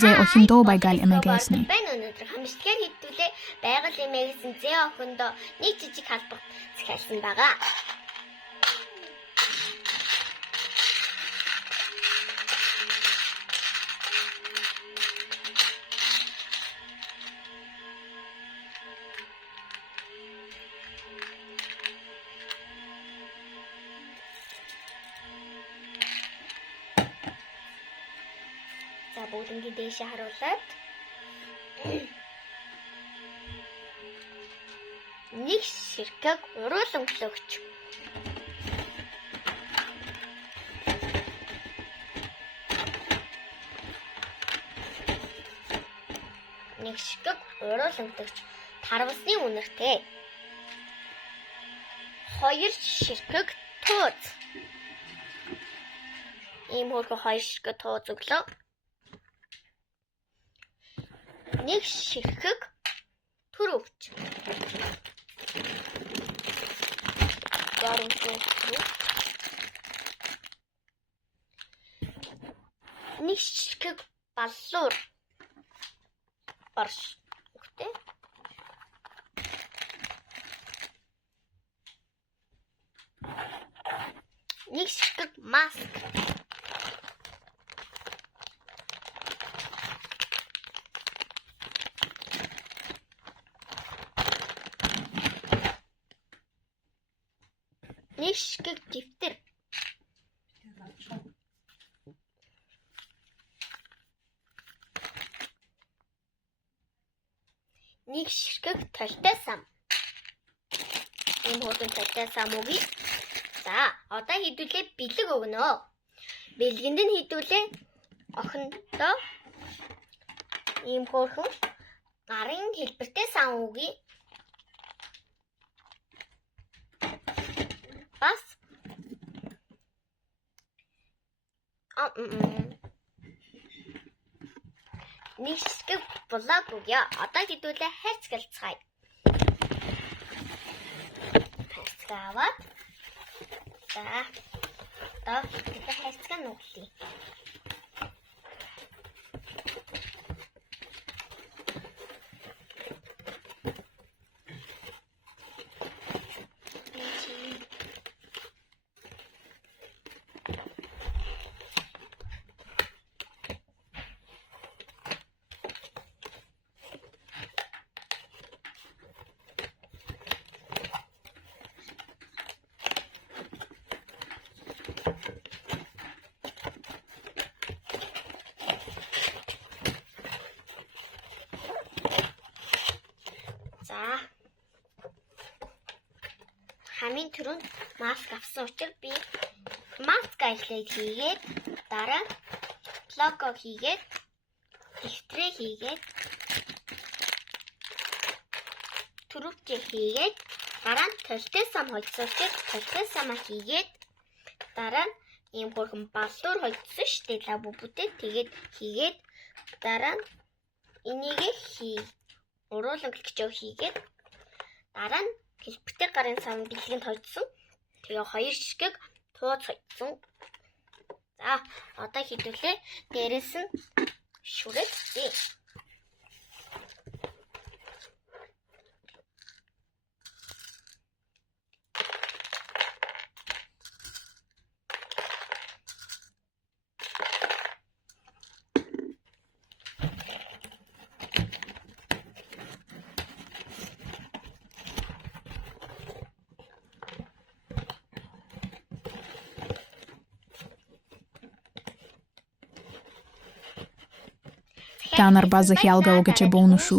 Ze ohindo baygal emegesni. Байна өнөөдөр хамшигтгаар хэдүүлээ байгаль эмээсэн зэ охиндоо нэг жижиг халбаг захиалсан байгаа. За бүгднийг дээшээ харуулад нэг ширхэг уруулан өглөөгч. Нэг ширхэг уруулан өглөөгч тарвасны үнэртэй. Хоёр ширхэг тууз. Ийм хөрхө хоёр ширхэг тууз өглөө. Нэг ширхэг төрөвч. Нэг ширхэг баллуур. Барш. Үгтэй. Нэг ширхэг маск. Нэг ширхэг дэвтэр. Нэг ширхэг толтой сам. Энэ хурдан толтой сам үгүй. За, одоо хідүүлээ бэлэг өгнө. Бэлгэнд нь хідүүлээ охиндоо ийм хөөрхөн гарын хэлбэртэй сан үгүй. Бас нэг ширхэг блог өгье. Одоо хідүүлээ хайрцагцгаая. Хайрцагаваад. За. Одоо хідүүлээ хайрцаг нүглээ. За. Хамгийн түрүүнд маск авсан учраас би маск ажлыг хийгээд дараа лого хийгээд дэвтрээ хийгээд түрүүчээ хийгээд дараа нь толтой сам холцоочод толтой самаа хийгээд дараа нь ийм хөрхөн баллуур холцсон штэ лабу бүтэд тэгээд хийгээд дараа нь энийг уруулан гэлчөө хийгээд дараа нь хэлбэртэй гарын сам бэлгэнд хойдсон. Тэгээ хоёр ширхэг тууз хойдсон. За, одоо хідүүлээ дээрээс нь шүрэлцээ. Танар база хялга огаче бонушу.